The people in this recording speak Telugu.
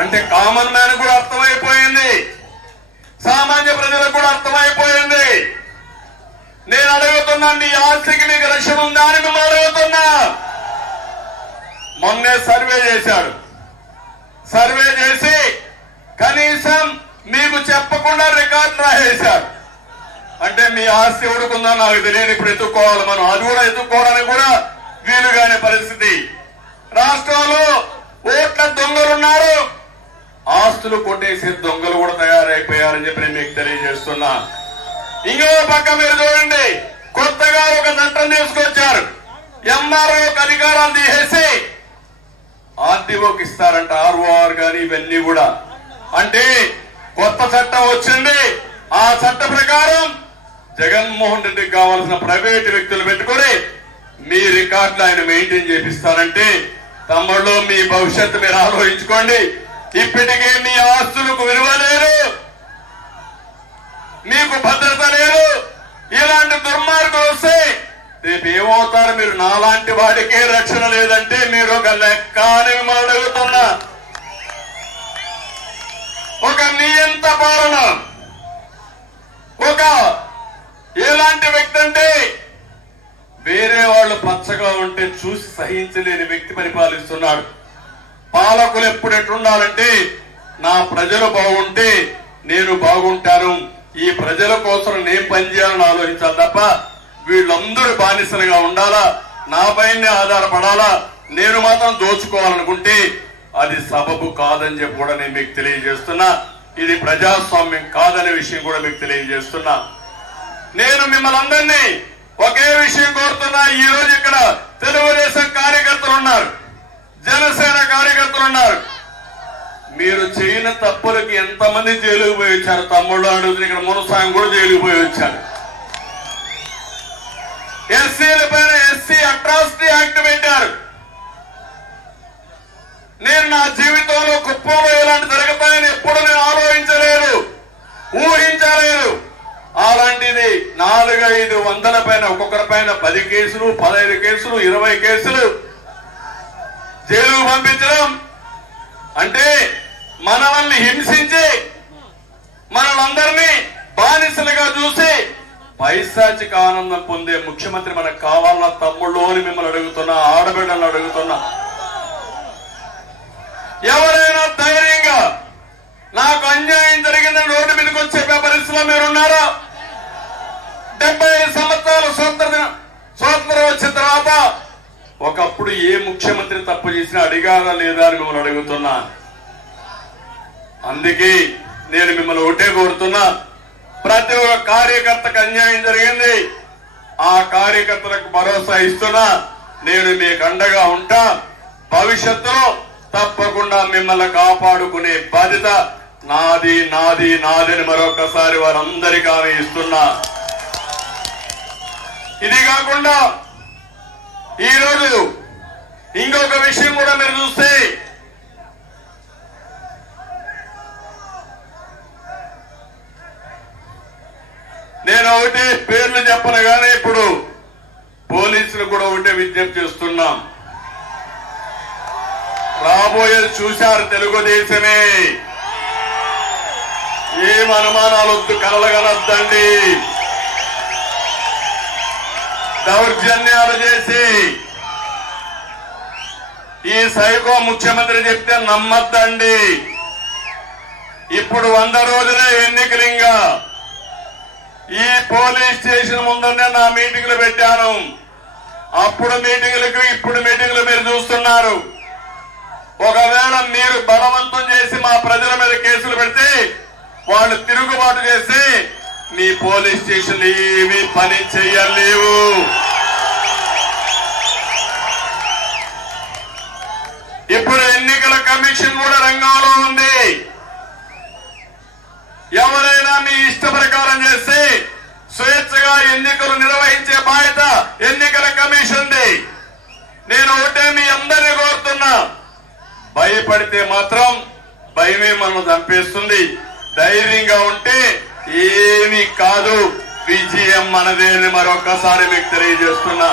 అంటే కామన్ మ్యాన్ కూడా అర్థమైపోయింది, సామాన్య ప్రజలకు కూడా అర్థమైపోయింది. నేను అడుగుతున్నా, మీ ఆస్తికి మీకు రక్షణ ఉందా అని మిమ్మల్ని అడుగుతున్నా. మొన్నే సర్వే చేశాడు, సర్వే చేసి కనీసం మీకు చెప్పకుండా రికార్డు రాసేశాడు. అంటే మీ ఆస్తి ఎవడుకుందో నాకు తెలియదు, ఇప్పుడు ఎత్తుక్కోవాలి మనం. అది కూడా ఎత్తుక్కోవడానికి కూడా వీలుగానే పరిస్థితి. రాష్ట్రంలో ఓట్ల దొంగలున్నారు, ఆస్తులు కొట్టేసే దొంగలు కూడా తయారైపోయారని చెప్పి నేను మీకు తెలియజేస్తున్నా. ఇంకో పక్క మీరు చూడండి, కొత్తగా ఒక చట్టం తీసుకొచ్చారు. ఎంఆర్ఓకి అధికారాలు తీసేసి ఆర్డీఓకి ఇస్తారంట, ఆర్ఓఆర్ గాని ఇవన్నీ కూడా. అంటే కొత్త చట్టం వచ్చింది. ఆ చట్ట ప్రకారం జగన్మోహన్ రెడ్డికి కావాల్సిన ప్రైవేటు వ్యక్తులు పెట్టుకుని మీ రికార్డులు ఆయన మెయింటైన్ చేపిస్తారంటే, తమ్ముళ్ళు మీ భవిష్యత్తు మీరు ఆలోచించుకోండి. ఇప్పటికే మీ ఆస్తులకు విలువ లేదు, మీకు భద్రత లేదు. ఇలాంటి దుర్మార్గులు వస్తే రేపు ఏమవుతారు మీరు? నాలాంటి వాడికే రక్షణ లేదంటే మీరు ఒక లెక్క అని మిమ్మల్ని అడుగుతున్నా. ఒక నియంత పాలన, ఒక ఎలాంటి వ్యక్తి అంటే వేరే వాళ్ళు పచ్చగా ఉంటే చూసి సహించలేని వ్యక్తి పరిపాలిస్తున్నాడు. పాలకులు ఎప్పుడు ఎట్లుండాలంటే, నా ప్రజలు బాగుంటే నేను బాగుంటాను, ఈ ప్రజల కోసం నేను పనిచేయాలని ఆలోచించాలి తప్ప వీళ్ళందరూ బానిసలుగా ఉండాలా, నా పైనే ఆధారపడాలా, నేను మాత్రం దోచుకోవాలనుకుంటే అది సబబు కాదని చెప్పి కూడా నేను మీకు తెలియజేస్తున్నా. ఇది ప్రజాస్వామ్యం కాదనే విషయం కూడా మీకు తెలియజేస్తున్నా. నేను మిమ్మల్ని అందరినీ ఒకే విషయం కోరుతున్నా. ఈ రోజు ఇక్కడ తెలుగుదేశం కార్యకర్తలు ఉన్నారు, జనసేన కార్యకర్తలు ఉన్నారు. మీరు చేయని తప్పులకి ఎంతమంది జైలుకు పోయి వచ్చారు? తమ్ముళ్ళు అడుగుతుంది, ఇక్కడ మునసాయం కూడా జైలుకు పోయి వచ్చారు. ఎస్సీల పైన ఎస్సీ అట్రాసిటీ యాక్ట్ పెట్టారు. నేను నా జీవితంలో కుప్పంలో ఇలాంటి జరుగుతాయని ఎప్పుడు నేను ఆలోచించలేదు, ఊహించలేదు. అలాంటిది 400-500 పైన, ఒక్కొక్కరి పైన 10 కేసులు, 15 కేసులు, 20 కేసులు జైలుకు పంపించడం అంటే మనల్ని హింసించి మనలందరినీ బానిసలుగా చూసి పైశాచిక ఆనందం పొందే ముఖ్యమంత్రి మనకు కావాలన్న తమ్ముళ్ళు అని మిమ్మల్ని అడుగుతున్నా, ఆడబిడ్డలను అడుగుతున్నా. ఎవరైనా ధైర్యంగా నాకు అన్యాయం జరిగిందని రోడ్డు మీదకి వచ్చే పరిస్థితిలో మీరున్నారా? 75 సంవత్సరాలు స్వాతంత్రం వచ్చిన తర్వాత ఒకప్పుడు ఏ ముఖ్యమంత్రి తప్పు చేసినా అడిగారా లేదా అని మిమ్మల్ని అడుగుతున్నా. అందుకే నేను మిమ్మల్ని ఒకటే కోరుతున్నా, ప్రతి ఒక్క కార్యకర్తకు అన్యాయం జరిగింది, ఆ కార్యకర్తలకు భరోసా ఇస్తున్నా. నేను మీకు అండగా ఉంటా. భవిష్యత్తులో తప్పకుండా మిమ్మల్ని కాపాడుకునే బాధ్యత నాది నాది నాదని మరొకసారి వారందరికీ హామీ ఇస్తున్నా. ఇది కాకుండా ఈరోజు ఇంకొక విషయం కూడా మీరు చూస్తే, నేను ఒకటే పేర్లు చెప్పను కానీ ఇప్పుడు పోలీసులు కూడా ఒకటే విజ్ఞప్తి చేస్తున్నాం. రాబోయేది చూశారు, తెలుగుదేశమే. ఏం అనుమానాలు వద్దు, కలగనొద్దండి. దౌర్జన్యాలు చేసి ఈ సైకో ముఖ్యమంత్రి చెప్తే నమ్మద్దండి. ఇప్పుడు 100 రోజులే ఎన్నికలు. ఇంకా ఈ పోలీస్ స్టేషన్ ముందరనే నా మీటింగ్లు పెట్టాను. అప్పుడు మీటింగ్లకు ఇప్పుడు మీటింగ్లు మీరు చూస్తున్నారు. ఒకవేళ మీరు బలవంతం చేసి మా ప్రజల మీద కేసులు పెడితే, వాళ్ళు తిరుగుబాటు చేసి మీ పోలీస్ స్టేషన్లు ఏమీ పని చేయలేవు. ఇప్పుడు ఎన్నికల కమిషన్ కూడా రంగంలో ఉంది. ఎవరైనా మీ ఇష్ట ప్రకారం చేస్తే స్వేచ్ఛగా ఎన్నికలు నిర్వహించే బాధ్యత ఎన్నికల కమిషన్ది. నేను ఒకటే మీ అందరినీ కోరుతున్నా, భయపడితే మాత్రం భయమే మనల్ని చంపేస్తుంది. ధైర్యంగా ఉంటే ఏమీ కాదు, విజయం మనదే అని మరొకసారి మీకు తెలియజేస్తున్నా.